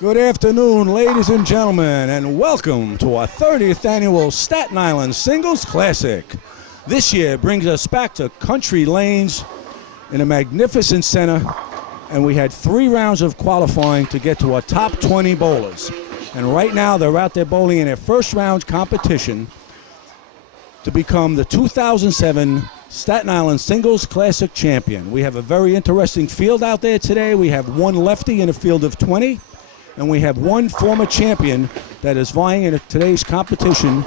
Good afternoon, ladies and gentlemen, and welcome to our 30th annual Staten Island Singles Classic. This year brings us back to country lanes in a magnificent center, and we had 3 rounds of qualifying to get to our top 20 bowlers. And right now they're out there bowling in their first round competition to become the 2007 Staten Island Singles Classic champion. We have a very interesting field out there today. We have one lefty in a field of 20. And we have one former champion that is vying in today's competition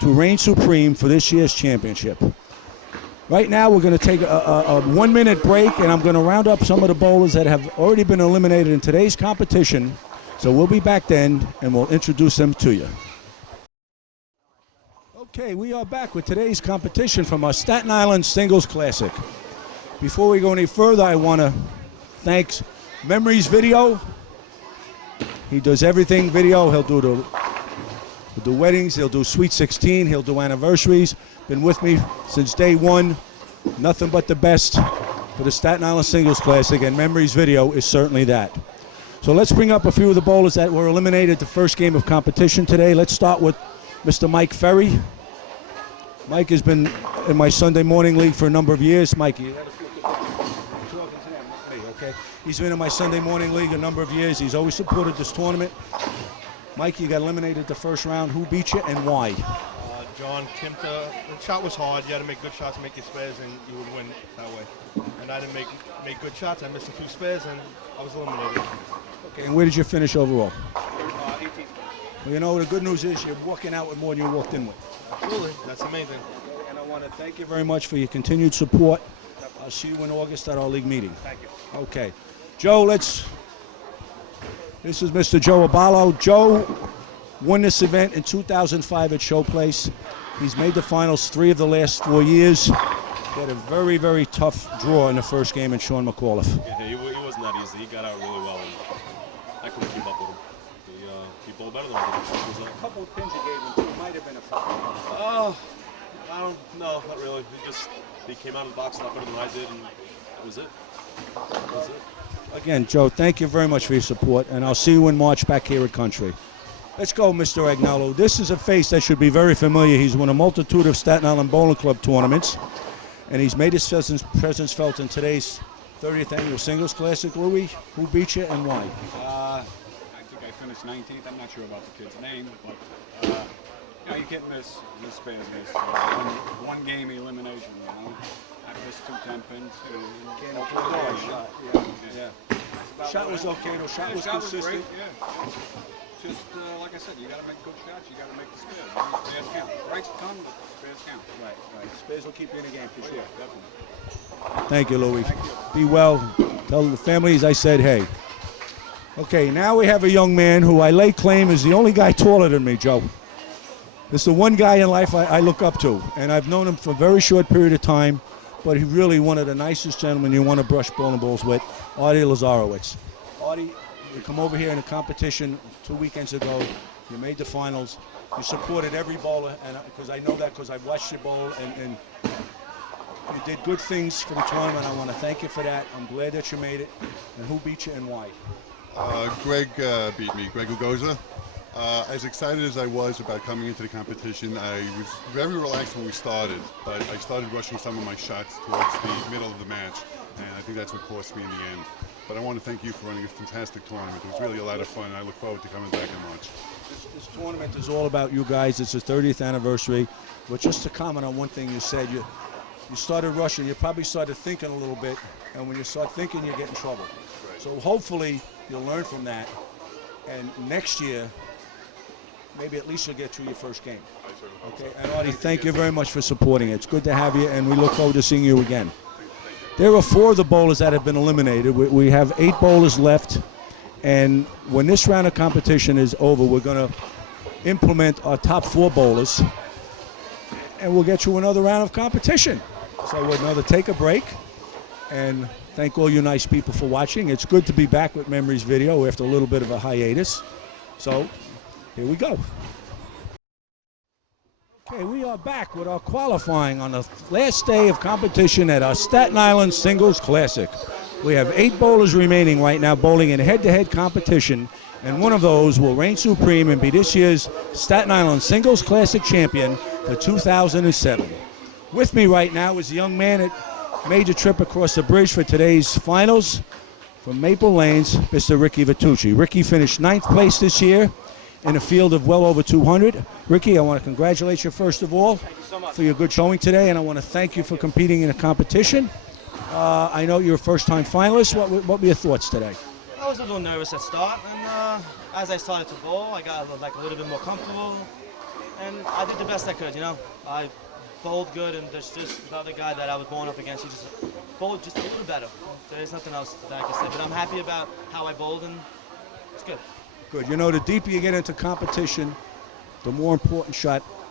to reign supreme for this year's championship. Right now we're going to take a 1-minute break, and I'm going to round up some of the bowlers that have already been eliminated in today's competition. So we'll be back then, and we'll introduce them to you. Okay, we are back with today's competition from our Staten Island Singles Classic. Before we go any further, I want to thank Memories Video. He does everything video. He'll do weddings, he'll do Sweet 16, he'll do anniversaries. Been with me since day one. Nothing but the best for the Staten Island Singles Classic, and Memories Video is certainly that. So let's bring up a few of the bowlers that were eliminated the first game of competition today. Let's start with Mr. Mike Ferry. Mike has been in my Sunday morning league for a number of years. Mike, you okay? He's been in my Sunday morning league a number of years. He's always supported this tournament. Mike, you got eliminated the first round. Who beat you and why? John Kimta. The shot was hard. You had to make good shots, make your spares, and you would win that way. And I didn't make good shots. I missed a few spares, and I was eliminated. Okay, and where did you finish overall? 18th. Well, you know, the good news is you're walking out with more than you walked in with. Absolutely. That's amazing. Okay, and I want to thank you very much for your continued support. I'll see you in August at our league meeting. Thank you. Okay. Joe, this is Mr. Joe Aballo. Joe won this event in 2005 at Showplace. He's made the finals 3 of the last 4 years. He had a very, very tough draw in the first game in Sean McAuliffe. Yeah, he wasn't that easy. He got out really well, and I couldn't keep up with him. He bowled better than me. A couple of pins you gave him, it might have been a foul. I don't know, not really. He came out of the box a lot better than I did, and that was it. That was it. Again, Joe, thank you very much for your support, and I'll see you in March back here at Country. Let's go, Mr. Agnello. This is a face that should be very familiar. He's won a multitude of Staten Island Bowling Club tournaments, and he's made his presence felt in today's 30th Annual Singles Classic. Louis, who beat you and why? I think I finished 19th. I'm not sure about the kid's name, but you know, you can't miss spares. One game elimination, you know. I missed 2 10 pins. You know, Shot. Yeah. Shot was okay, though. Shot was consistent. Great, yeah. Just like I said, you got to make good shots. You got to make the spares. Spares count. Breaks a ton, but spares count. Right. Spares will keep you in the game for sure. Definitely. Thank you, Louis. Thank you. Be well. Tell the families I said hey. Okay, now we have a young man who I lay claim is the only guy taller than me, Joe. This is the one guy in life I look up to, and I've known him for a very short period of time, but he's really one of the nicest gentlemen you want to brush bowling balls with, Artie Lazarowicz. Artie, you come over here in a competition 2 weekends ago. You made the finals. You supported every bowler, and because I know that because I've watched you bowl, and you did good things for the tournament. I want to thank you for that. I'm glad that you made it. And who beat you and why? Greg beat me, Greg Ugoza. As excited as I was about coming into the competition, I was very relaxed when we started, but I started rushing some of my shots towards the middle of the match, and I think that's what cost me in the end. But I want to thank you for running a fantastic tournament. It was really a lot of fun, and I look forward to coming back in March. This tournament is all about you guys. It's the 30th anniversary. But just to comment on one thing you said, you started rushing. You probably started thinking a little bit, and when you start thinking, you get in trouble. Right. So hopefully you'll learn from that, and next year, maybe at least you'll get through your first game. Okay, and Artie, thank you very much for supporting it. It's good to have you, and we look forward to seeing you again. There are 4 of the bowlers that have been eliminated. We have 8 bowlers left, and when this round of competition is over, we're going to implement our top 4 bowlers, and we'll get you another round of competition. So we're going to take a break, and thank all you nice people for watching. It's good to be back with Memories Video after a little bit of a hiatus. So here we go. Okay, we are back with our qualifying on the last day of competition at our Staten Island Singles Classic. We have 8 bowlers remaining right now bowling in head-to-head competition And one of those will reign supreme and be this year's Staten Island Singles Classic Champion for 2007. With me right now is a young man that made the trip across the bridge for today's finals from Maple Lanes, Mr. Ricky Vitucci. Ricky finished 9th place this year in a field of well over 200. Ricky, I want to congratulate you first of all for your good showing today, and I want to thank you for competing in a competition. I know you're a first-time finalist. What were your thoughts today? I was a little nervous at start, and as I started to bowl, I got a little bit more comfortable, and I did the best I could. I bowled good, and there's just the other guy that I was bowling up against. He just bowled just a little better. There's nothing else that I can say, but I'm happy about how I bowled, and it's good. Good. The deeper you get into competition, the more important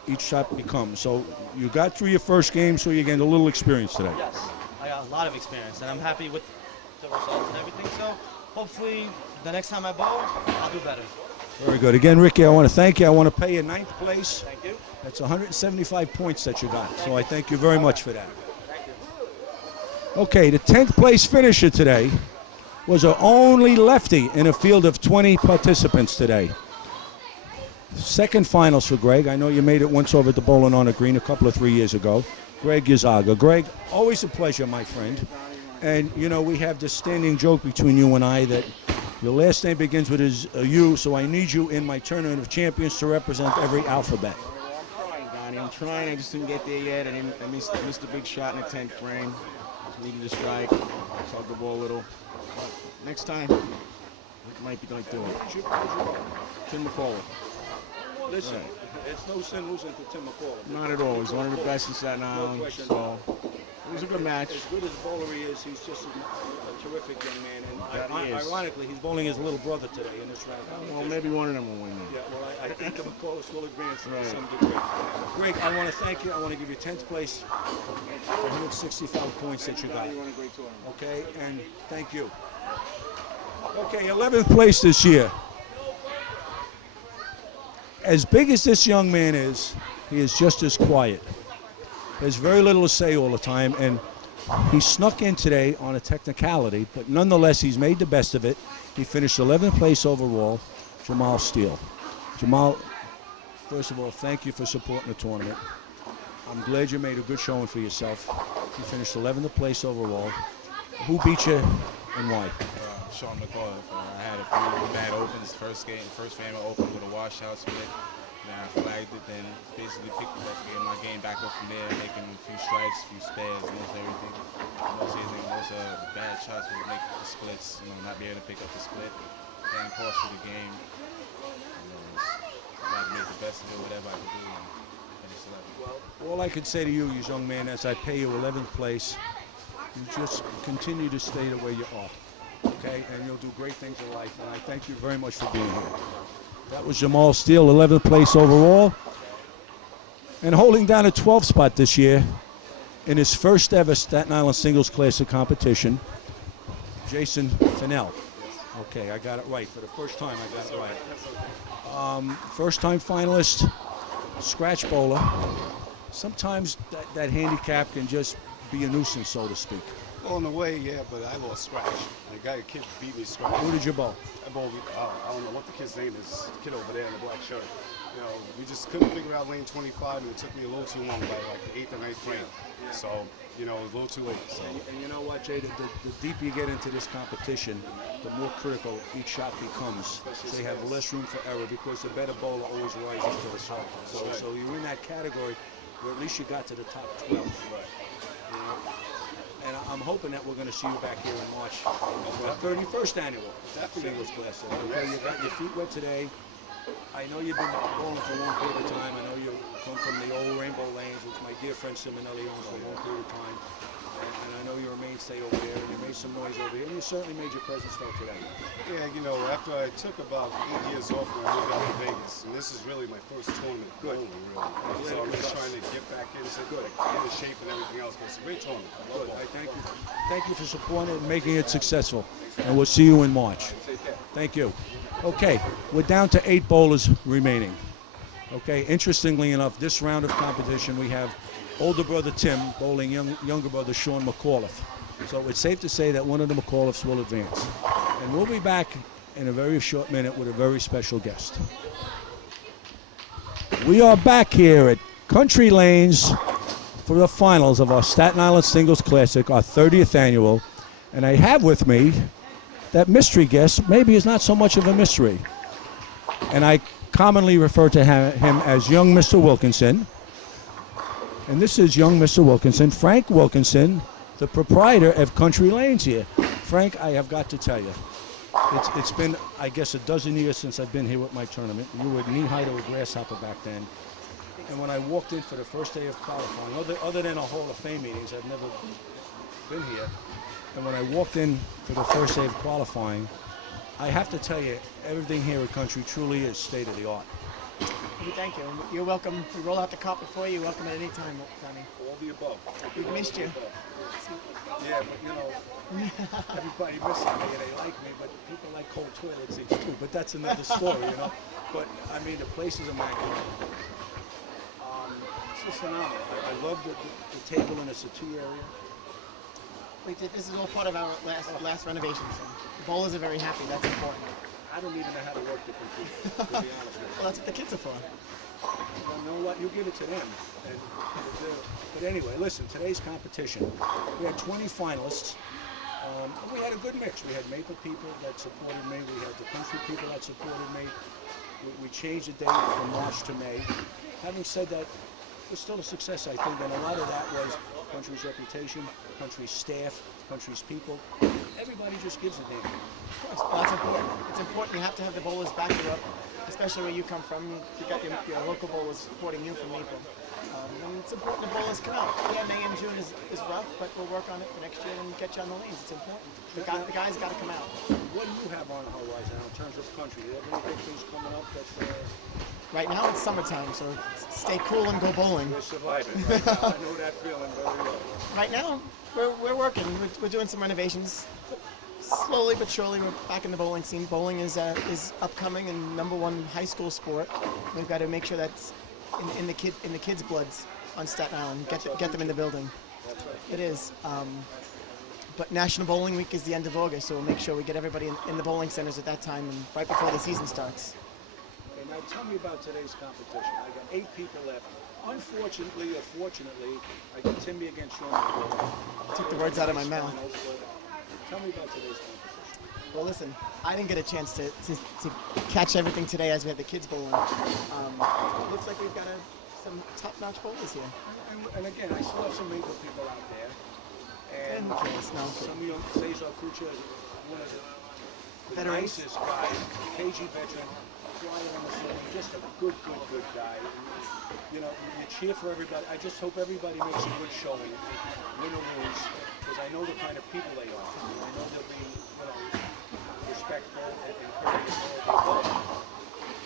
each shot becomes. So you got through your first game, so you gained a little experience today. Yes, I got a lot of experience, and I'm happy with the results and everything. So hopefully the next time I bowl, I'll do better. Very good. Again, Ricky, I want to thank you. I want to pay you 9th place. Thank you. That's 175 points that you got. So I thank you very much for that. Thank you. Okay, the 10th place finisher today was our only lefty in a field of 20 participants today. Second finals for Greg. I know you made it once over at the Bowling on a Green a couple of 3 years ago. Greg Yazaga. Greg, always a pleasure, my friend. And, we have this standing joke between you and I that your last name begins with a U, so I need you in my tournament of champions to represent every alphabet. I'm trying, Donnie. I'm trying. I just didn't get there yet. I missed the big shot in the 10th frame. Needed to strike. Tugged the ball a little. But next time, it might be going to do it. Tim McAuliffe. Listen, it's no sin losing to Tim McAuliffe. Not at all. He's one of the best in Staten Island. question. So it was a good match. As good as a bowler he is, he's just a terrific young man. Yeah, he And is. ironically, he's bowling his little brother today in this round. Well, maybe one of them will win. Yeah, well, I think the McAuliffes will advance to Right. some degree. Greg, I want to thank you. I want to give you 10th place for 165 points that you got. You won a great tournament. Okay, and thank you. Okay, 11th place this year. As big as this young man is, he is just as quiet. There's very little to say all the time, and he snuck in today on a technicality, but nonetheless, he's made the best of it. He finished 11th place overall, Jamal Steele. Jamal, first of all, thank you for supporting the tournament. I'm glad you made a good showing for yourself. You finished 11th place overall. Who beat you and why? Sean McAuliffe. I had a few bad opens. First frame I opened with a washout split. Then I flagged it, then basically picked my game back up from there, making a few strikes, a few spares, most everything. Most bad shots would make the splits, not be able to pick up the split. Then cost you the game. I had to make the best of it, whatever I could do, and finish 11th. Well, all I could say to you, young man, as I pay you 11th place, you just continue to stay the way you are. Okay, and you'll do great things in life, and I thank you very much for being here. That was Jamal Steele, 11th place overall, and holding down a 12th spot this year in his first ever Staten Island Singles Classic competition, Jason Fennell. Okay, I got it right. For the first time, I got it right. First-time finalist, scratch bowler. Sometimes that handicap can just be a nuisance, so to speak. On the way, yeah, but I lost scratch. The kid beat me scratch. Who did you bowl? I bowled, I don't know what the kid's name is. The kid over there in the black shirt. We just couldn't figure out lane 25, and it took me a little too long by like the 8th or 9th frame. So, it was a little too late. So. And you know what, Jay? The deeper you get into this competition, the more critical each shot becomes. So you have less room for error because the better bowler always rises to the top. So you're in that category where at least you got to the top 12. And I'm hoping that we're going to see you back here in March for our 31st annual Singles Classic. Okay, you got your feet wet today. I know you've been bowling for a long period of time. I know you come from the old Rainbow Lanes, which my dear friend Simonelli owns for a long period of time. And I know you're a mainstay over there, and you made some noise over here, and you certainly made your presence felt today. Yeah, after I took about 8 years off when I moved out to Vegas, and this is really my first tournament bowling, really. So I'm just trying to get back into shape and everything else, but it's a great tournament. I love bowling. Thank you. Thank you for supporting it and making it successful. And we'll see you in March. Thank you. Okay, we're down to 8 bowlers remaining. Okay, interestingly enough, this round of competition we have older brother Tim bowling younger brother Sean McAuliffe. So it's safe to say that one of the McAuliffes will advance. And we'll be back in a very short minute with a very special guest. We are back here at Country Lanes for the finals of our Staten Island Singles Classic, our 30th annual. And I have with me that mystery guest. Maybe is not so much of a mystery. And I commonly refer to him as young Mr. Wilkinson. And this is young Mr. Wilkinson, Frank Wilkinson, the proprietor of Country Lanes here. Frank, I have got to tell you, it's been, I guess, a dozen years since I've been here with my tournament. You were knee-high to a grasshopper back then. And when I walked in for the first day of qualifying, other than a Hall of Fame meetings, I've never been here. And when I walked in for the first day of qualifying, I have to tell you, everything here at Country truly is state of the art. Thank you. You're welcome. We roll out the carpet for you. You're welcome at any time, Donny. All the above. We've missed you. Yeah, but you know, everybody misses me. They like me, but people like cold toilets each too. But that's another story, you know. But I mean, the place is immaculate. It's just phenomenal. I love the table in the settee area. This is all part of our last renovation. So the bowlers are very happy. That's important. I don't even know how to work the computer, to be honest with you. Well, that's what the kids are for. You know what? You give it to them. But anyway, listen, today's competition, we had 20 finalists. We had a good mix. We had Maple people that supported me. We had the Country people that supported me. We changed the date from March to May. Having said that, it was still a success, I think, and a lot of that was Country's reputation, Country's staff, Country's people. Everybody just gives a damn. Of course, well, that's important. It's important. You have to have the bowlers back you up, especially where you come from. You got your local bowlers supporting you from Maple. And it's important the bowlers come out. Yeah, May and June is rough, but we'll work on it for next year and get you on the lanes. It's important. The guys got to come out. What do you have on the horizon in terms of Country? Do you have any big things coming up that's... Right now it's summertime, so stay cool and go bowling. We're surviving right now. I know that feeling very well. Right now, we're working. We're doing some renovations. Slowly but surely, we're back in the bowling scene. Bowling is upcoming and #1 high school sport. We've got to make sure that's in the kids' bloods on Staten Island. Get them in the building. That's right. It is. But National Bowling Week is the end of August, so we'll make sure we get everybody in the bowling centers at that time and right before the season starts. Okay, now tell me about today's competition. I got 8 people left. Unfortunately or fortunately, I got Timmy against Sean McAuliffe. Took the words out of my mouth. Tell me about today's competition. Well, listen, I didn't get a chance to catch everything today as we had the kids bowling. It looks like we've got some top-notch bowlers here. And again, I still have some Maple people out there. And some of you, Cesar Kucha is one of the nicest guys, KG veteran, quiet on the scene, just a good guy. You know, you cheer for everybody. I just hope everybody makes a good showing, win or lose, because I know the kind of people they are. I know they'll be, respectful and courteous.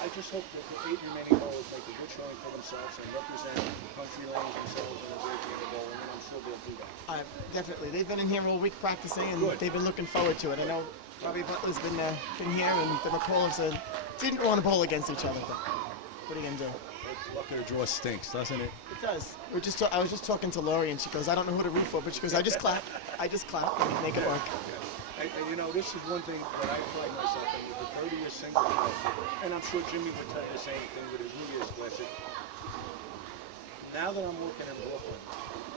I just hope that the 8 remaining bowlers make a good showing for themselves and represent Country Lanes themselves in a great game of bowling, and I'm sure they'll do that. Definitely. They've been in here all week practicing, and they've been looking forward to it. I know Robbie Butler's been here, and the McAuliffes didn't want to bowl against each other, but what are you going to do? Luck of the draw stinks, doesn't it? It does. I was just talking to Lori, and she goes, I don't know who to root for, but she goes, I just clap, and we make it work. And this is one thing that I pride myself in with the 30-year single classic, and I'm sure Jimmy would tell you the same thing with his New Year's classic. Now that I'm working in Brooklyn,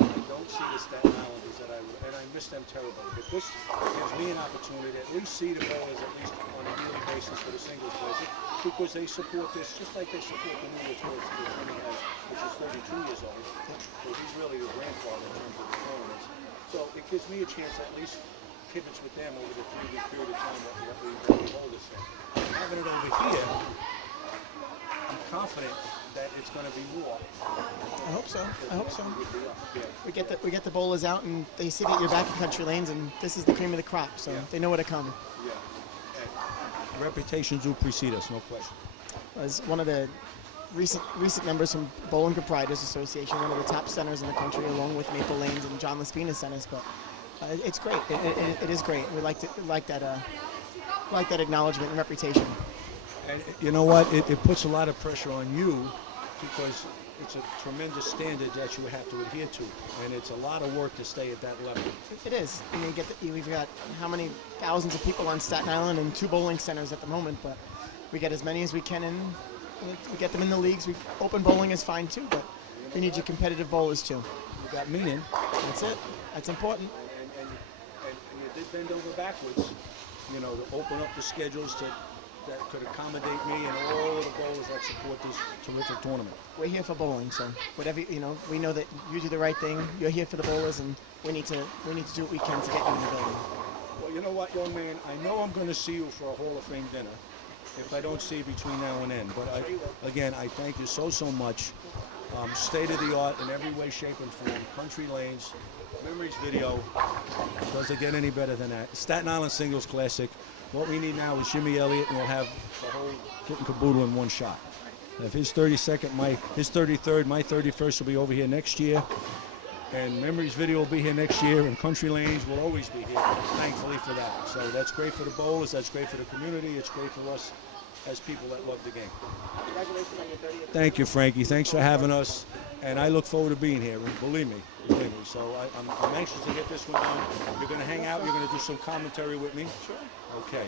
I don't see the Staten Islanders that and I miss them terribly. But this gives me an opportunity to at least see the bowlers at least on a yearly basis for the singles classic, because they support this just like they support the New Year's Tour, which Jimmy has, which is 32 years old. So he's really the grandfather in terms of the tournaments. So it gives me a chance to at least kibitz with them over the 3-week period of time that we hold this thing. Having it over here, I'm confident that it's going to be more. I hope so. We get the bowlers out, and they sit at your back in Country Lanes, and this is the cream of the crop, so they know where to come. Yeah. And reputations do precede us, no question. As one of the recent members from Bowling Proprietors Association, one of the top centers in the country, along with Maple Lanes and John Laspina's centers, but it's great. It is great. We like that acknowledgement and reputation. And you know what? It puts a lot of pressure on you, because it's a tremendous standard that you have to adhere to, and it's a lot of work to stay at that level. It is. I mean, we've got how many thousands of people on Staten Island and 2 bowling centers at the moment, but we get as many as we can in. We get them in the leagues. Open bowling is fine too, but we need your competitive bowlers too. You got meaning. That's it. That's important. And you did bend over backwards, you know, to open up the schedules that could accommodate me and all the bowlers that support this terrific tournament. We're here for bowling, so whatever, you know, we know that you do the right thing. You're here for the bowlers, and we need to do what we can to get you in the building. Well, you know what, young man? I know I'm going to see you for a Hall of Fame dinner if I don't see you between now and then. But again, I thank you so much. State of the art in every way, shape, and form. Country Lanes, Memories Video. Doesn't get any better than that. Staten Island Singles Classic. What we need now is Jimmy Elliott, and we'll have the whole kit and caboodle in one shot. If his 32nd, his 33rd, my 31st will be over here next year. And Memories Video will be here next year, and Country Lanes will always be here, thankfully for that. So that's great for the bowlers, that's great for the community, it's great for us as people that love the game. Congratulations on your 30th. Thank you, Frankie. Thanks for having us, and I look forward to being here. Believe me. So I'm anxious to get this one done. You're going to hang out. You're going to do some commentary with me. Sure. Okay.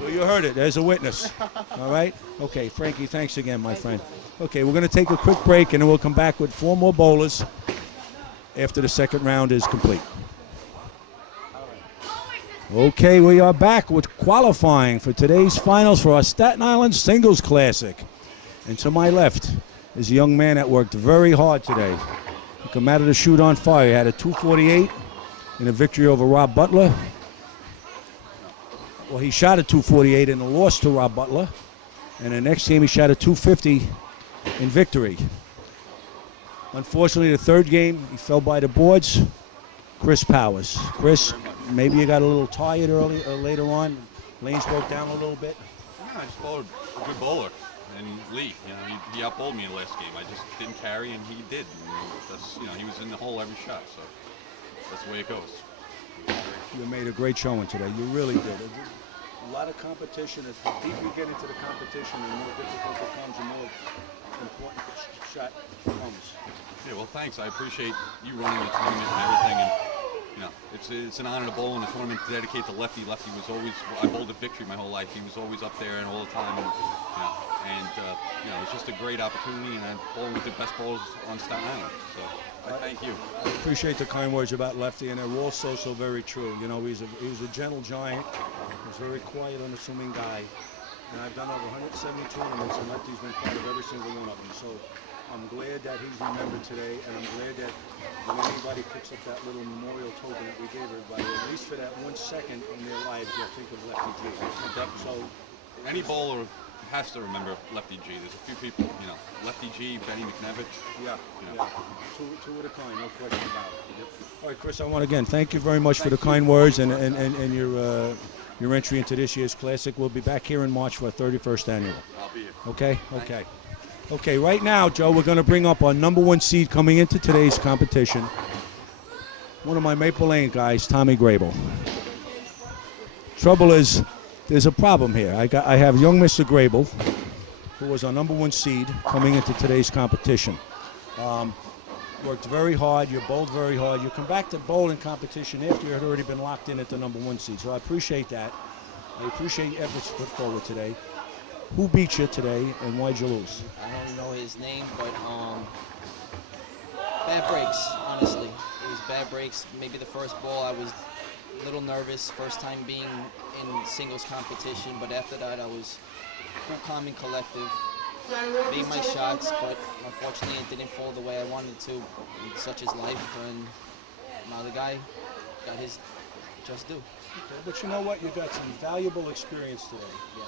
Well, you heard it. There's a witness. All right. Okay, Frankie. Thanks again, my friend. Okay, we're going to take a quick break, and then we'll come back with 4 more bowlers after the second round is complete. Okay, we are back with qualifying for today's finals for our Staten Island Singles Classic. And to my left is a young man that worked very hard today. He came out of the chute on fire. He had a 248 in a victory over Rob Butler. Well, he shot a 248 in a loss to Rob Butler. And the next game he shot a 250 in victory. Unfortunately, the third game, he fell by the boards. Chris Powers. Chris, maybe you got a little tired later on. Lanes broke down a little bit. I just bowled a good bowler. And Lee, you know, he outbowled me in the last game. I just didn't carry, and he did. And that's, you know, he was in the hole every shot, so that's the way it goes. You made a great showing today. You really did. A lot of competition. As the deeper you get into the competition, the more difficult it becomes, the more important the shot becomes. Yeah, well, thanks. I appreciate you running the tournament and everything. And you know, it's an honor to bowl in a tournament dedicated to Lefty. Lefty was always, I bowled a victory my whole life. He was always up there and all the time. And you know, it's just a great opportunity, and I'm bowling with the best bowlers on Staten Island. So I thank you. I appreciate the kind words about Lefty, and they're also so very true. You know, he was a gentle giant. He was a very quiet, unassuming guy. And I've done over 170 tournaments, and Lefty's been part of every single one of them. So I'm glad that he's remembered today, and I'm glad that when anybody picks up that little memorial token that we gave everybody, at least for that 1 second in their lives, they'll think of Lefty G. So any bowler has to remember Lefty G. There's a few people, you know, Lefty G, Benny McNevich. Yeah, two of the kind, no question about it. All right, Chris, I want to again thank you very much for the kind words and your entry into this year's Classic. We'll be back here in March for our 31st annual. I'll be here. Okay? Okay. Okay, right now, Joe, we're going to bring up our #1 seed coming into today's competition. One of my Maple Lane guys, Tommy Grable. Trouble is, there's a problem here. I have young Mr. Grable, who was our #1 seed coming into today's competition. Worked very hard. You bowled very hard. You come back to bowling competition after you had already been locked in at the #1 seed. So I appreciate that. I appreciate your efforts put forward today. Who beat you today, and why'd you lose? I don't know his name, but bad breaks, honestly. It was bad breaks. Maybe the first ball I was a little nervous, first time being in singles competition, but after that I was calm and collective. Made my shots, but unfortunately it didn't fall the way I wanted to. Such is life, and now the guy got his just due. Okay, but you know what? You got some valuable experience today. Yeah.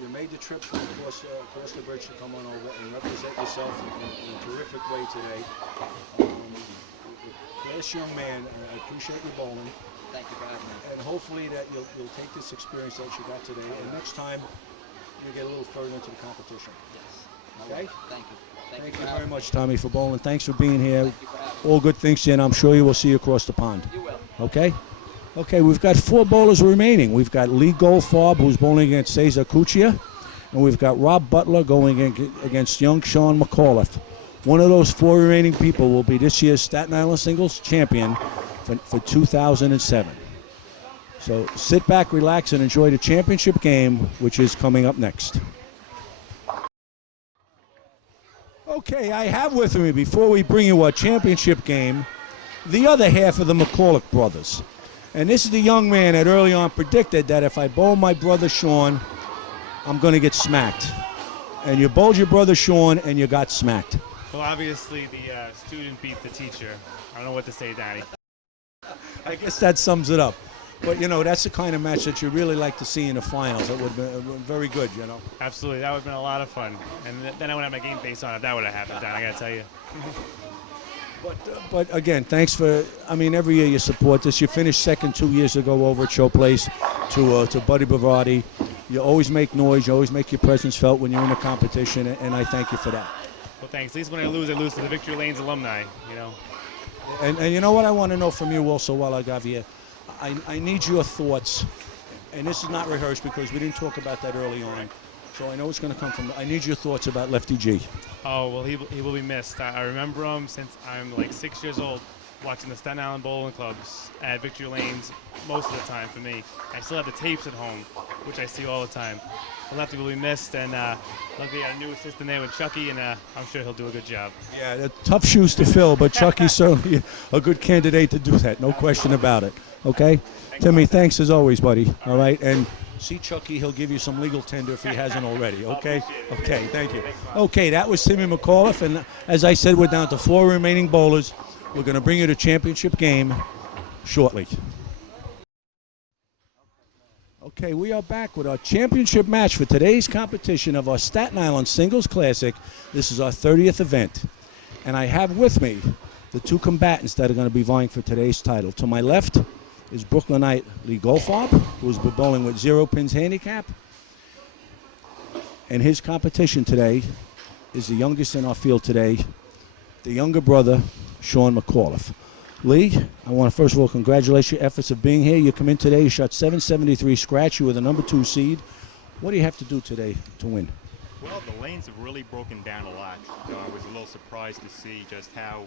You made the trip across the bridge to come on over and represent yourself in a terrific way today. Class young man, I appreciate you bowling. Thank you for having me. And hopefully that you'll take this experience that you got today, and next time you get a little further into the competition. Yes. Okay? Thank you. Thank you very much, Tommy, for bowling. Thanks for being here. All good things to you, and I'm sure you will see you across the pond. You will. Okay? Okay, we've got 4 bowlers remaining. We've got Lee Goldfarb, who's bowling against Cesar Cuccia, and we've got Rob Butler going against young Sean McAuliffe. One of those 4 remaining people will be this year's Staten Island singles champion for 2007. So sit back, relax, and enjoy the championship game, which is coming up next. Okay, I have with me, before we bring you our championship game, the other half of the McAuliffe brothers. And this is the young man that early on predicted that if I bowl my brother Sean, I'm going to get smacked. And you bowled your brother Sean, and you got smacked. Well, obviously, the student beat the teacher. I don't know what to say, Donnie. I guess that sums it up. But, you know, that's the kind of match that you really like to see in the finals. It would have been very good, you know. Absolutely. That would have been a lot of fun. And then I would have my game face on if that would have happened, Don. I got to tell you. But again, thanks for, I mean, every year you support this. You finished second 2 years ago over at Show Place to Buddy Bavardi. You always make noise. You always make your presence felt when you're in a competition, and I thank you for that. Well, thanks. At least when I lose to the Victory Lanes alumni, you know. And you know what I want to know from you also while I got here? I need your thoughts, and this is not rehearsed because we didn't talk about that early on, so I know it's going to come from, I need your thoughts about Lefty G. Oh, well, he will be missed. I remember him since I'm like 6 years old, watching the Staten Island Bowling Clubs at Victory Lanes most of the time for me. I still have the tapes at home, which I see all the time. But Lefty will be missed, and luckily our new assistant there with Chucky, and I'm sure he'll do a good job. Yeah, they're tough shoes to fill, but Chucky's certainly a good candidate to do that, no question about it. Okay? Timmy, thanks as always, buddy. All right? And see Chucky, he'll give you some legal tender if he hasn't already. Okay? Okay, thank you. Okay, that was Timmy McAuliffe, and as I said, we're down to 4 remaining bowlers. We're going to bring you the championship game shortly. Okay, we are back with our championship match for today's competition of our Staten Island Singles Classic. This is our 30th event. And I have with me the 2 combatants that are going to be vying for today's title. To my left is Brooklynite Lee Goldfarb, who's been bowling with 0 pins handicap. And his competition today is the youngest in our field today, the younger brother, Sean McAuliffe. Lee, I want to first of all congratulate your efforts of being here. You come in today, you shot 773 scratch. You were the number 2 seed. What do you have to do today to win? Well, the lanes have really broken down a lot. I was a little surprised to see just how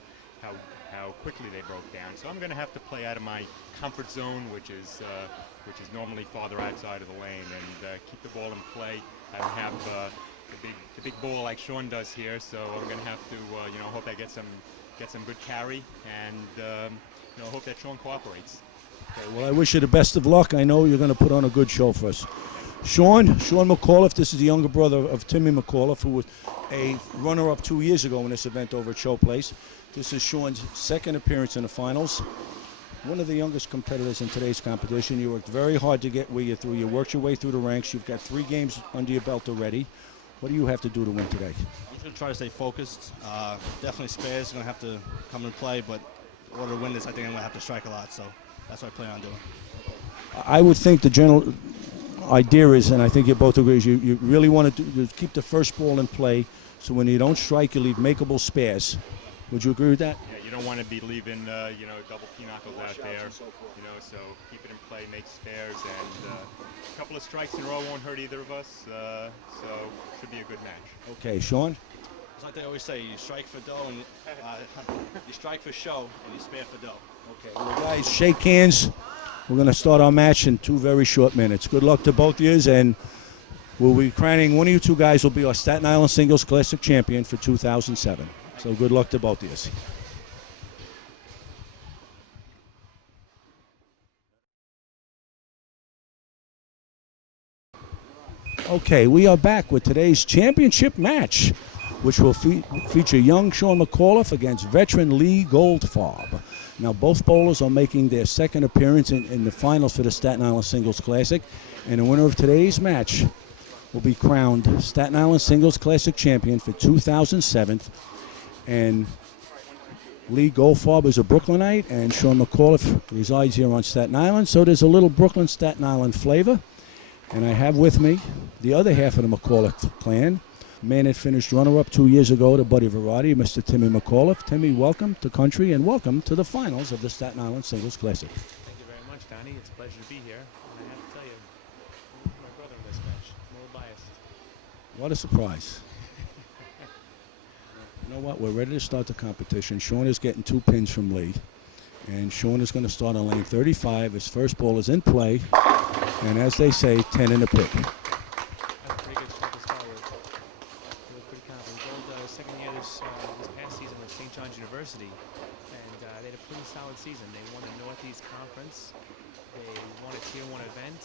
quickly they broke down. So I'm going to have to play out of my comfort zone, which is normally farther outside of the lane, and keep the ball in play. I don't have the big ball like Sean does here, so I'm going to have to hope I get some good carry, and hope that Sean cooperates. Okay, well, I wish you the best of luck. I know you're going to put on a good show for us. Sean McAuliffe, this is the younger brother of Timmy McAuliffe, who was a runner-up 2 years ago in this event over at Show Place. This is Sean's second appearance in the finals. One of the youngest competitors in today's competition. You worked very hard to get where you're through. You worked your way through the ranks. You've got 3 games under your belt already. What do you have to do to win today? I'm going to try to stay focused. Definitely spares going to have to come and play, but in order to win this, I think I'm going to have to strike a lot. So that's what I plan on doing. I would think the general idea is, and I think you both agree, is you really want to keep the first ball in play, so when you don't strike, you leave makeable spares. Would you agree with that? Yeah, you don't want to be leaving, double pinocchles out there, so keep it in play, make spares, and a couple of strikes in a row won't hurt either of us, so should be a good match. Okay, Sean? It's like they always say, you strike for dough, and you strike for show, and you spare for dough. Okay, well, guys, shake hands. We're going to start our match in 2 very short minutes. Good luck to both of you, and we'll be crowning one of you 2 guys will be our Staten Island Singles Classic champion for 2007. So good luck to both of you. Okay, we are back with today's championship match, which will feature young Sean McAuliffe against veteran Lee Goldfarb. Now, both bowlers are making their second appearance in the finals for the Staten Island Singles Classic, and the winner of today's match will be crowned Staten Island Singles Classic champion for 2007. And Lee Goldfarb is a Brooklynite, and Sean McAuliffe resides here on Staten Island, so there's a little Brooklyn-Staten Island flavor. And I have with me the other half of the McAuliffe clan, a man that finished runner-up 2 years ago to Buddy Varady, Mr. Timmy McAuliffe. Timmy, welcome to country, and welcome to the finals of the Staten Island Singles Classic. Thank you very much, Donnie. It's a pleasure to be here. And I have to tell you, my brother in this match. I'm a little biased. What a surprise. know what? We're ready to start the competition. Sean is getting 2 pins from Lee. And Sean is going to start on lane 35. His first ball is in play. And as they say, 10 in the pit. That's a pretty good shot to start with. He was pretty confident. He bowled second year this past season with St. John's University. And they had a pretty solid season. They won the Northeast Conference. They won a Tier 1 event,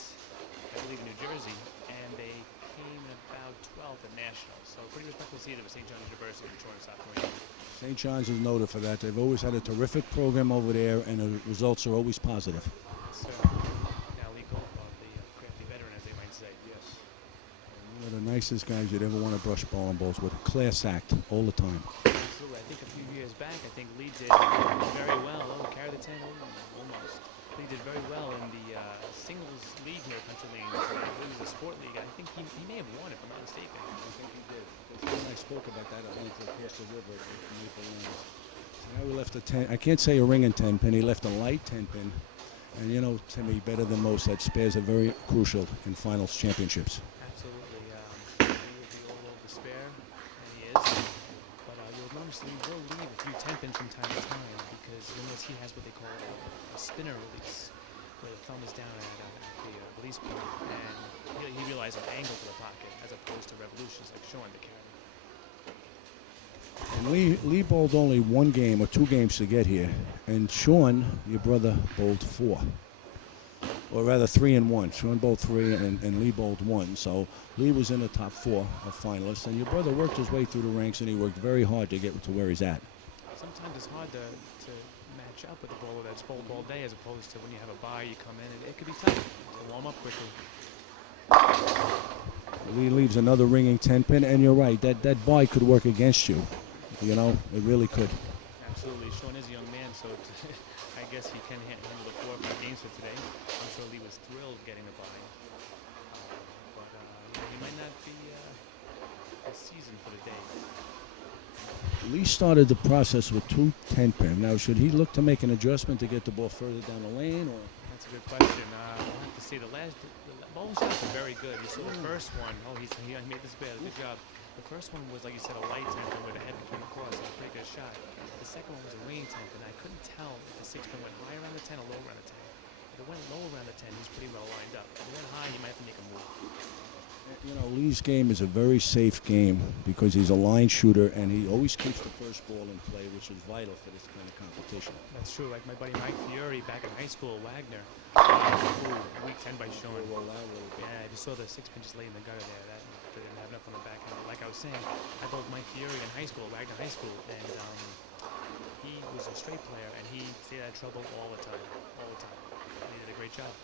I believe in New Jersey. And they came in about 12th at Nationals. So pretty respectable season with St. John's University in the short sophomore year. St. John's is noted for that. They've always had a terrific program over there, and the results are always positive. So, now Lee Goldfarb, the crafty veteran, as they might say. Yes. One of the nicest guys you'd ever want to brush bowling balls with. Class act all the time. Absolutely. I think a few years back, I think Lee did very well. Oh, carry the 10, almost. Lee did very well in the singles league here at Country Lane. It was a sport league. I think he may have won, if I'm not mistaken. I think he did. I spoke about that at length across the river at Maple Lanes. So now we left a 10. I can't say a ringing 10 pin. He left a light 10 pin. And you know, Timmy, better than most, that spares are very crucial in finals championships. Absolutely. He would be all over spare, and he is. But you'll notice Lee will leave a few 10 pins from time to time because you'll notice he has what they call a spinner release, where the thumb is down at the release point, and he relies on angle to the pocket as opposed to revolutions like Sean to carry. And Lee bowled only 1 game or 2 games to get here. And Sean, your brother, bowled 4. Or rather 3 and 1. Sean bowled 3 and Lee bowled 1. So Lee was in the top 4 of finalists. And your brother worked his way through the ranks, and he worked very hard to get to where he's at. Sometimes it's hard to match up with a bowler that's bowled all day as opposed to when you have a bye, you come in, and it could be tough to warm up quickly. Lee leaves another ringing 10 pin, and you're right, that bye could work against you. You know, it really could. Absolutely. Sean is a young man, so I guess he can handle the 4 or 5 games for today. I'm sure Lee was thrilled getting the bye. But he might not be a season for the day. Lee started the process with 2 10 pin. Now, should he look to make an adjustment to get the ball further down the lane, or? That's a good question. I'll have to see. The ball shots are very good. You saw the first one. Oh, he made this bad. Good job. The first one was, like you said, a light 10 pin where the head came across. It was a pretty good shot. The second one was a wing 10 pin. I couldn't tell if the 6 pin went high around the 10 or low around the 10. If it went low around the 10, he's pretty well lined up. If it went high, he might have to make a move. You know, Lee's game is a very safe game because he's a line shooter, and he always keeps the first ball in play, which is vital for this kind of competition. That's true. Like my buddy Mike Fiore back in high school, Wagner. Week 10 by Sean. Yeah, you saw the 6 pin just laid in the gutter there. That didn't have enough on the back end. Like I was saying, I bowled Mike Fiore in high school, Wagner High School, and he was a straight player, and he stayed out of trouble all the time. And he did a great job.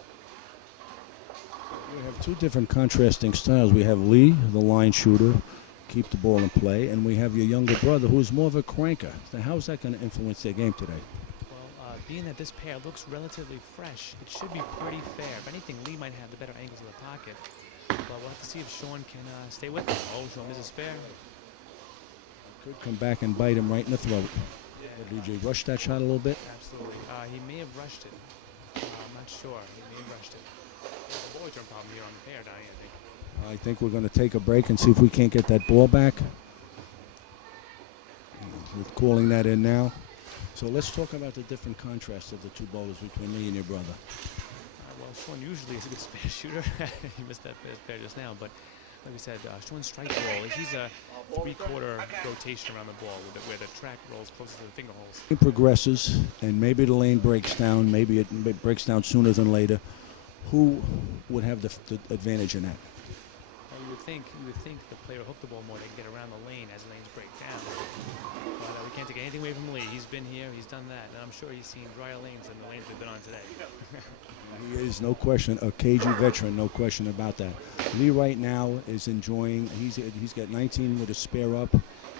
We have 2 different contrasting styles. We have Lee, the line shooter, keep the ball in play, and we have your younger brother, who is more of a cranker. So how's that going to influence their game today? Well, being that this pair looks relatively fresh, it should be pretty fair. If anything, Lee might have the better angles of the pocket. But we'll have to see if Sean can stay with him. Oh, Sean is a spare. Could come back and bite him right in the throat. Yeah. Did you rush that shot a little bit? Absolutely. He may have rushed it. I'm not sure. He may have rushed it. There's a ball return problem here on the pair, Donny, I think. I think we're going to take a break and see if we can't get that ball back. We're calling that in now. So let's talk about the different contrast of the 2 bowlers between Lee and your brother. Well, Sean usually is a good spare shooter. He missed that spare just now, but like we said, Sean's strike ball, he's a 3/4 rotation around the ball where the track rolls closer to the finger holes. It progresses, and maybe the lane breaks down. Maybe it breaks down sooner than later. Who would have the advantage in that? Well, you would think the player would hook the ball more to get around the lane as lanes break down. But we can't take anything away from Lee. He's been here, he's done that, and I'm sure he's seen drier lanes than the lanes we've been on today. He is, no question, a cagey veteran, no question about that. Lee right now is enjoying, he's got 19 with a spare up,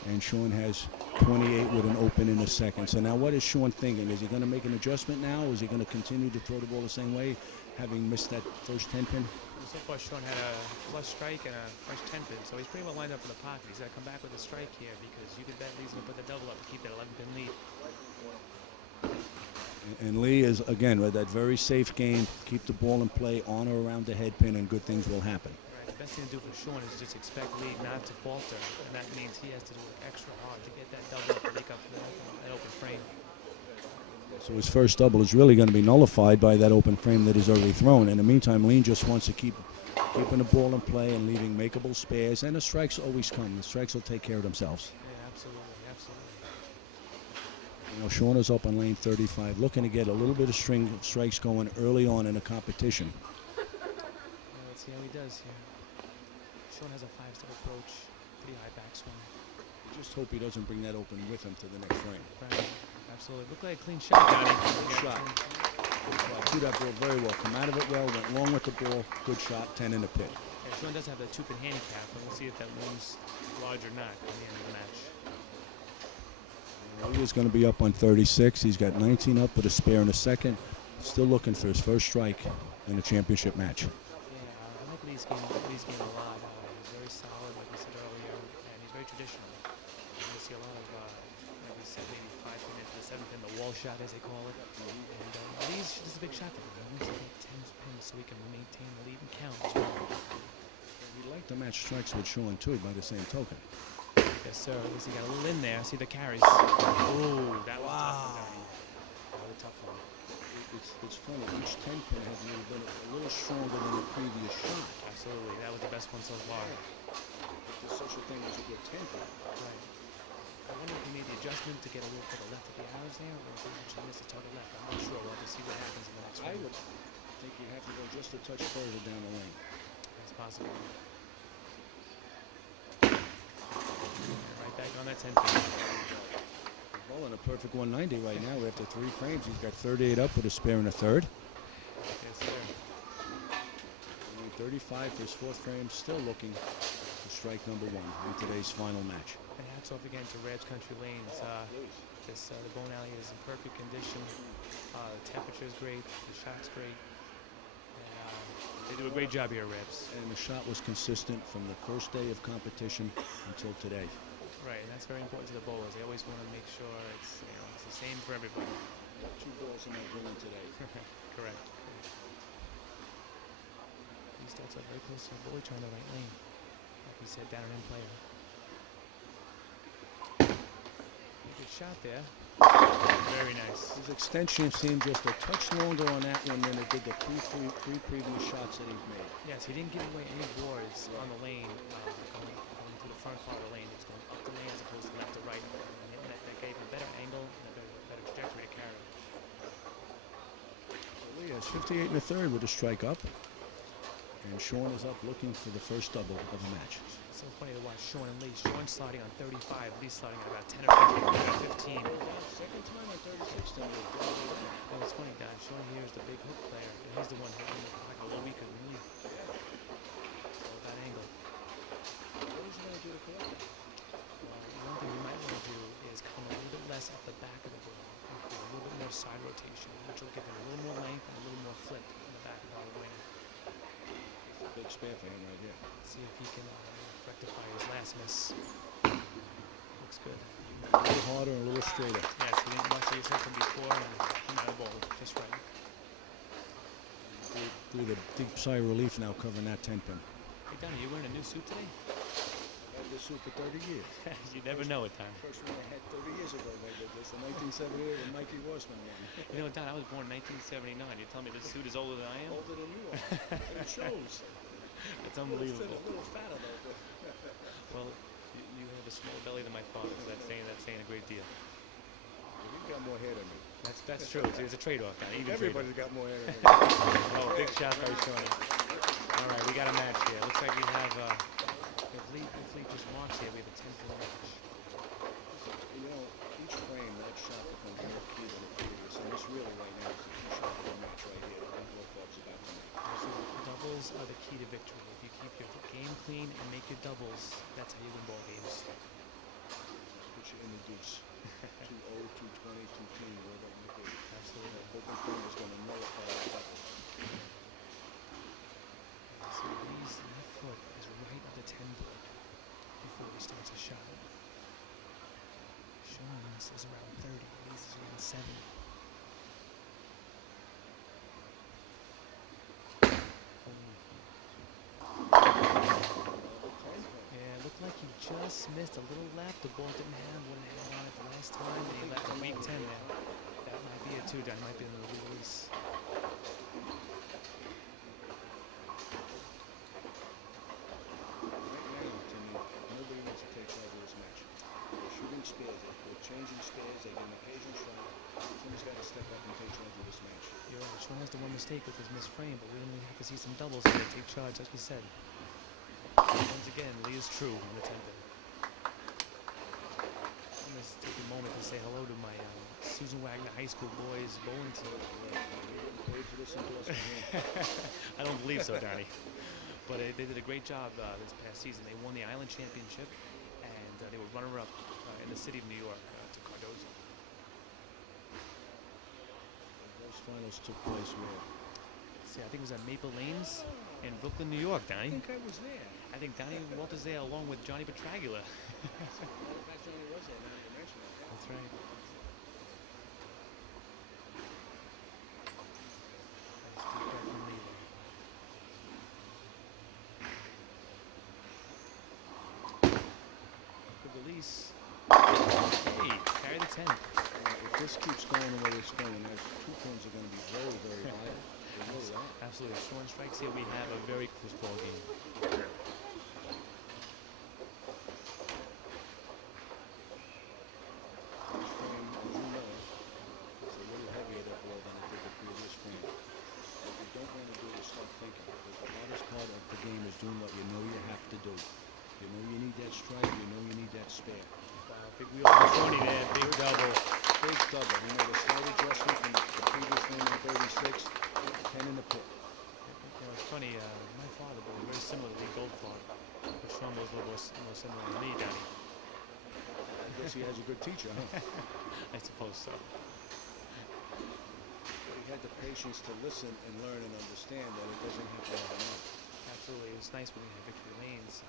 and Sean has 28 with an open in the second. So now what is Sean thinking? Is he going to make an adjustment now, or is he going to continue to throw the ball the same way, having missed that first 10 pin? So far, Sean had a flush strike and a fresh 10 pin, so he's pretty well lined up for the pocket. He's got to come back with a strike here because you could bet Lee's going to put the double up to keep that 11 pin lead. And Lee is, again, with that very safe game, keep the ball in play on or around the head pin, and good things will happen. Right. best thing to do for Sean is just expect Lee not to falter, and that means he has to work extra hard to get that double up to make up for that open frame. So his first double is really going to be nullified by that open frame that is already thrown. In the meantime, Lean just wants to keeping the ball in play and leaving makeable spares, and the strikes always come. The strikes will take care of themselves. Yeah, absolutely, absolutely. You know, Sean is up on lane 35, looking to get a little bit of string of strikes going early on in the competition. Let's see how he does here. Sean has a 5-step approach, pretty high backswing. Just hope he doesn't bring that open with him to the next frame. Right, absolutely. Looked like a clean shot, Donny. Good shot. Threw that ball very well. Come out of it well, went long with the ball. Good shot, 10 in the pit. Yeah, Sean does have the 2-pin handicap, and we'll see if that wins large or not at the end of the match. He is going to be up on 36. He's got 19 up with a spare in a second. Still looking for his first strike in a championship match. Yeah, I like Lee's game a lot. He's very solid, like we said earlier, and he's very traditional. You see a lot of, like we said, maybe 5 pin into the 7 pin, the wall shot as they call it. And Lee's just a big shot for him. He needs to get 10 pins so he can maintain the lead and count as well. He'd like to match strikes with Sean too by the same token. Yes, sir. At least he got a little in there. See the carries. Oh, that was tough one, Donny. That was a tough one. It's funny. Each 10 pin has been a little stronger than the previous shot. Absolutely. That was the best one so far. There's such a thing as a good 10 pin. Right. I wonder if he made the adjustment to get a little to the left of the arrows there, or if he actually missed a target left. I'm not sure. We'll have to see what happens in the next I round. would think you have to go just a touch further down the lane. That's possible. Right back on that 10 pin. Well, in a perfect 190 right now. After 3 frames, he's got 38 up with a spare in a third. Yes, sir. 35 for his 4th frame, still looking for strike number 1 in today's final match. And hats off again to Reb's Country Lanes. The bone alley is in perfect condition. The temperature is great. The shot's great. And, they do a great job here at Reb's. And the shot was consistent from the first day of competition until today. Right, and that's very important to the bowlers. They always want to make sure it's the same for everybody. 2 balls in that green today. Correct. He starts up very close to the bowler, trying the right lane. Like we said, down and in player. Good shot there. Very nice. His extension seemed just a touch longer on that one than it did the 3 previous shots that he's made. Yes, he didn't give away any boards on the lane, going to the front part of the lane. It's going up the lane as opposed to left to right. And that gave him a better angle and a better trajectory to carry. So Lee has 58 and a third with a strike up. And Sean is up looking for the first double of the match. It's so funny to watch Sean and Lee. Sean sliding on 35, Lee sliding on about 10 or 15. Second time on 36 then. Well, it's funny, Don. Sean here is the big hook player, and he's the one hitting like a little weaker than Lee. So that angle. What is he going to do to correct it? One thing we might want to do is come a little bit less up the back of the ball and create a little bit more side rotation, which will give him a little more length and a little more flip in the back of our wing. Big spare for him right here. Let's see if he can rectify his last miss. Looks good. A little harder and a little straighter. Yes, he didn't muscle his hip from before and came out of the ball just right. Through the deep sigh of relief now covering that 10 pin. Hey, Donny, you wearing a new suit today? I've had this suit for 30 years. You never know it, Don. First one I had 30 years ago when I did this in 1978 when Mikey Rossman won. You know, Don, I was born in 1979. You're telling me this suit is older than I am? Older than you are. It shows. That's unbelievable. A little fatter though. Well, you have a smaller belly than my father, so that's saying a great deal. You've got more hair than me. That's true. It's a trade-off, Don. Everybody's got more hair than me. Oh, big shot by Shawnee. All right, we got a match here. Looks like we have, if Lee just walks here, we have a 10-pin match. You know, each frame, that shot becomes more key than the previous, and this really right now is the key shot of the match right here. And Goldfarb's about to make. So doubles are the key to victory. If you keep your game clean and make your doubles, that's how you win ball games. Put you in the deuce. 2-0, 2-20, 2-10, whatever it might be. Absolutely. That open frame is going to nullify that double. So Lee's left foot is right at the 10 board before he starts a shot. Sean's is around 30. Lee's is around 70. just missed a little left. The ball didn't have what it had on it the last time, and he left in week 10 there. That might be it too, Don. Might be a little release. Nobody wants to take over this match. They're shooting spares, they're changing spares, they're getting occasional shot. Someone's got to step up and take charge of this match. You're right. Sean has the one mistake with his missed frame, but we only have to see some doubles here to take charge, like we said. Once again, Lee is true on the 10th. I'm going to take a moment to say hello to my Susan Wagner High School boys bowling team. I don't believe so, Donnie. But they did a great job this past season. They won the Island Championship, and they were runner-up in the city of New York to Cardozo. Those finals took place where? See, I think it was at Maple Lanes in Brooklyn, New York, Donnie. I think I was there. I think Donny Walters there along with Johnny Petragula. That's Johnny was there, now you mention it. That's right. Good release. Hey, carry the 10. If this keeps going the way it's going, those 2 pins are going to be very, very vital. They really are. Absolutely. Short strikes here. We have a very close ball game. Doing what you know you have to do. You know you need that strike, you know you need that spare. Wow, big wheel on Tony there, big double. Big double. He made a slight adjustment from the previous one on 36, 10 in the pit. You know, it's funny, my father was very similar to Lee Goldfarb, but Sean was a little more similar to me, Donnie. I guess he has a good teacher, huh? I suppose so. But he had the patience to listen and learn and understand that it doesn't happen overnight. Absolutely. It was nice when we had Victory Lanes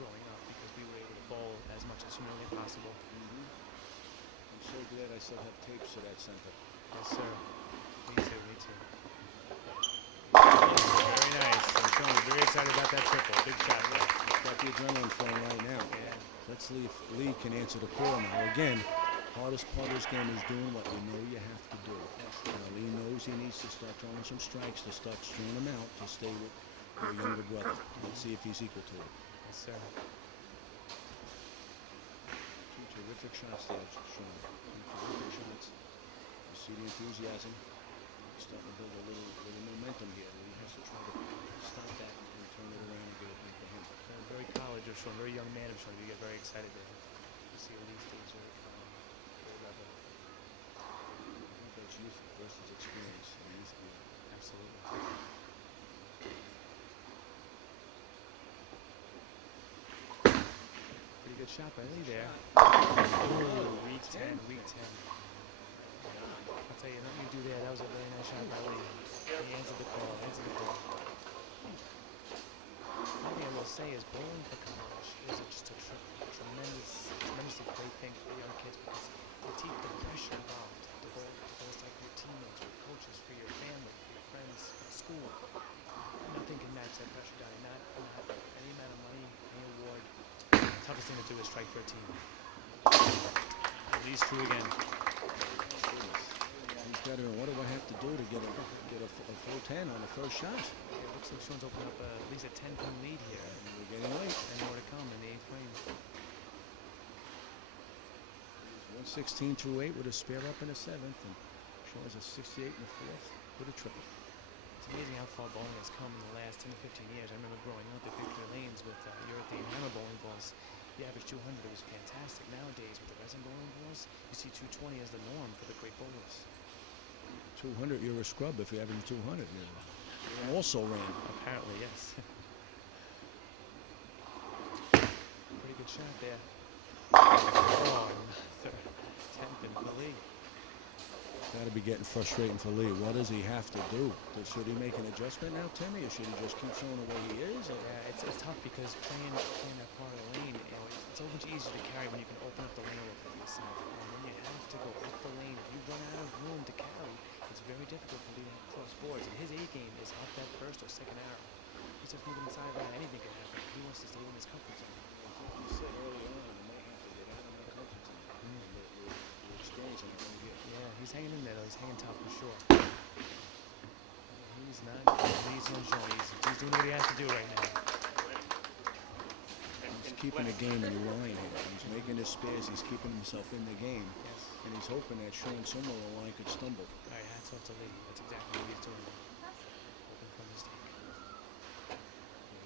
growing up because we were able to bowl as much as humanly possible. I'm so glad I still have tapes to that center. Yes, sir. Me too, me too. Very nice. I'm showing you very excited about that triple. Big shot there. He's got the adrenaline flowing right now. Yeah. Let's see if Lee can answer the call now. Again, hardest part of this game is doing what you know you have to do. Now, Lee knows he needs to start throwing some strikes to start stringing them out to stay with your younger brother. Let's see if he's equal to it. Yes, sir. Two terrific shots there, Sean. Two terrific shots. You see the enthusiasm. He's starting to build a little momentum here. He has to try to stop that and turn it around and get it back to him. Very college of Sean, very young man of Sean. You get very excited there. You see all these things very level. I think that's youth versus experience in the youth game. Absolutely. Pretty good shot by Lee there. Ooh, week 10, week 10. I'll tell you, nothing you do there. That was a very nice shot by Lee. He answered the call, One thing I will say is bowling for college is just a tremendously great thing for young kids because they teach the pressure involved to bowl like your teammates, your coaches, for your family, for your friends, at school. Nothing can match that pressure, Donnie. Not any amount of money, any award. The toughest thing to do is strike for a team. At least true again. He's got to. What do I have to do to get a full 10 on the first shot? Yeah, it looks like Sean's opening up at least a 10-point lead here. And we're getting late. And more to come in the 8th frame. 116 through 8 with a spare up in the 7th, and Sean has a 68 in the 4th with a triple. It's amazing how far bowling has come in the last 10 to 15 years. I remember growing up at Victory Lanes with European hammer bowling balls. The average 200 was fantastic. Nowadays, with the resin bowling balls, you see 220 as the norm for the great bowlers. 200, you're a scrub if you're having 200. You're an also ran. Apparently, yes. Pretty good shot there. Oh, 10th and for Lee. Got to be getting frustrating for Lee. What does he have to do? Should he make an adjustment now, Timmy, or should he just keep throwing the way he is? Yeah, it's tough because playing that part of the lane, it's so much easier to carry when you can open up the lane a little bit for yourself. And when you have to go up the lane, if you run out of room to carry, it's very difficult for Lee to cross boards. And his A game is up that first or second arrow. He's just moving inside right, anything can happen. He wants to stay in his comfort zone. Yeah, he's hanging in there though. He's hanging tough for sure. He's not. He's showing. He's doing what he has to do right now. He's keeping the game in line here. He's making his spares. He's keeping himself in the game. Yes. And he's hoping that Sean somewhere along the line could stumble. All right, hats off to Lee. That's exactly what he's doing. Hoping for a mistake. A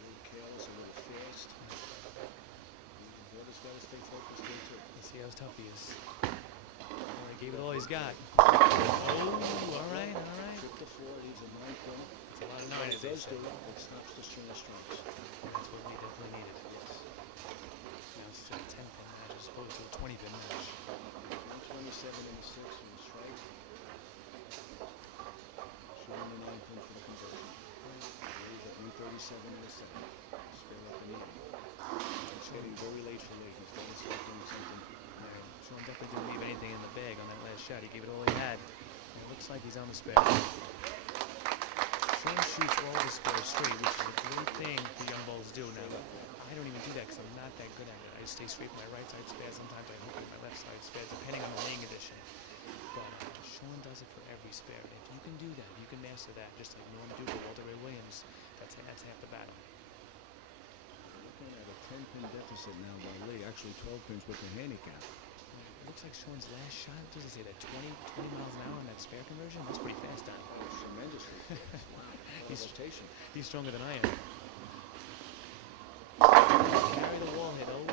little careless, a little fast. Walters got to stay focused here too. Let's see how tough he is. All right, gave it all he's got. Oh, all right, all right. Trip to 4, leaves a 9 point. It's a lot of 9, What as it they does say. do, it stops the string of strikes. That's what we definitely needed. Yes. Now it's a 10-pin match as opposed to a 20-pin match. 127 in the 6th from the strike. Showing the 9 pin for the conversion. Raise at 137 in the 7th. Spare up and even. It's getting very late for Lee. He's got to start doing something. Sean definitely didn't leave anything in the bag on that last shot. He gave it all he had. And it looks like he's on the spare. Sean shoots all the spares straight, which is a great thing for young bowlers to do. Now, I don't even do that because I'm not that good at it. I stay straight with my right side spare. Sometimes I hook with my left side spare, depending on the laying edition. But Sean does it for every spare. And if you can do that, you can master that, just like Norm Dugal, Walter Ray Williams. That's half the battle. Looking at a 10-pin deficit now by Lee. Actually 12 pins with the handicap. It looks like Sean's last shot, what does it say, that 20 miles an hour on that spare conversion? That's pretty fast, Donny. Tremendously fast. Wow. He's stronger than I am. Carry the wall hit. Oh,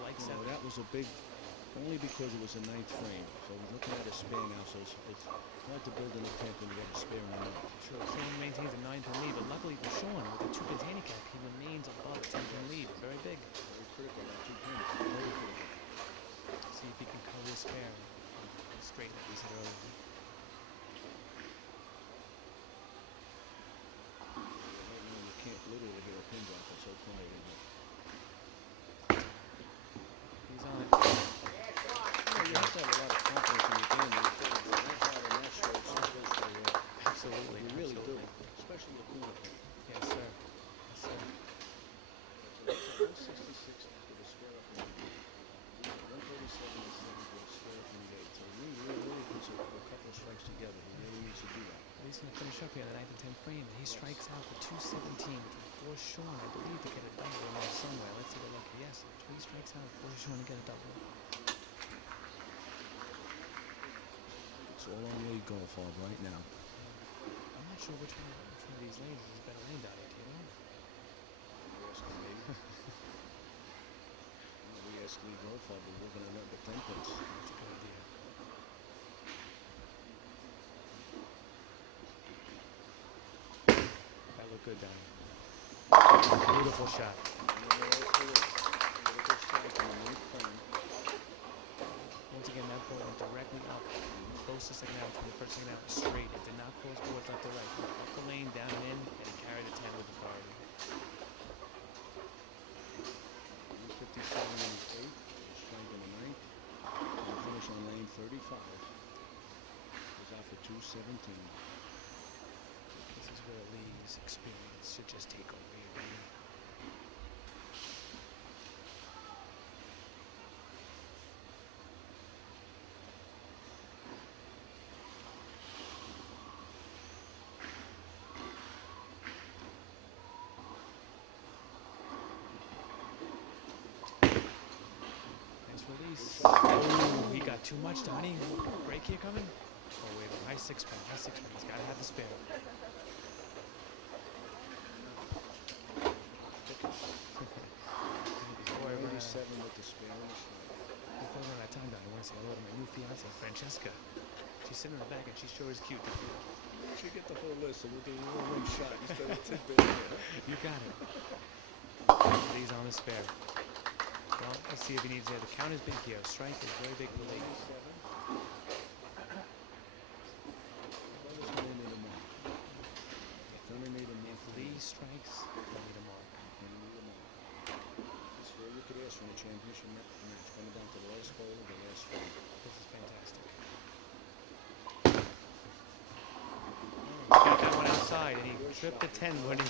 like No, 7. that was a big, only because it was a 9th frame. So we're looking at a spare now, so it's hard to build in a 10th when you get a spare in the 9th. Sure, Sean maintains a 9-pin lead, but luckily for Sean, with the 2-pin handicap, he remains above a 10-pin lead. Very big. Very critical, that 2 pins. Very critical. See if he can cover his spare. Straight, like we said earlier. You can't literally hear a pin drop. It's so quiet in here. He's on it. You have to have a lot of confidence in your game. Absolutely. You really absolutely. do. Especially the corner pin. Yes, sir. Yes, sir. 166 after the spare up in the 137 and 7 for the spare up in the 8. So Lee really puts a couple of strikes together. He really needs to do that. He's going to finish up here in the 9th and 10th frame. He strikes out for 217, which will force Sean, I believe, to get a double in there somewhere. Let's see what lucky. Yes, he strikes out, forces Sean to get a double. It's all on Lee Goldfarb right now. I'm not sure which one of these lanes is better lane out here, do you know? We asked Lee Goldfarb, but we're going to run the 10 pins. That's a good idea. That looked good, Donny. Beautiful shot. Once again, that ball went directly up. Close to second out, from the first second out, straight. It did not cross boards left or right. Up the lane, down and in, and he carried a 10 with authority. 157 in his 8th, strike in the 9th, and finish on lane 35. He's out for 217. This is where Lee's experience should just take over you, baby. Nice release. Oh, he got too much, Donny. Break here coming. Oh, wait, high 6-pin, high 6-pin. He's got to have the spare. Before I run out, 97 with the spare in the strike. before I run out of time, Donny, I want to say hello to my new fiance, Francesca. She's sitting in the back and she sure is cute. You should get the whole list, so we'll do one shot instead of 10 bits. You got it. He's on the spare. Well, let's see if he needs it. The count is big here. Strike is very big for Lee. If Lee strikes, he'll need a mark. It's very you could ask from the championship match, coming down to the last hole of the last frame. This is fantastic. He got that one outside, and he tripped the 10 when he.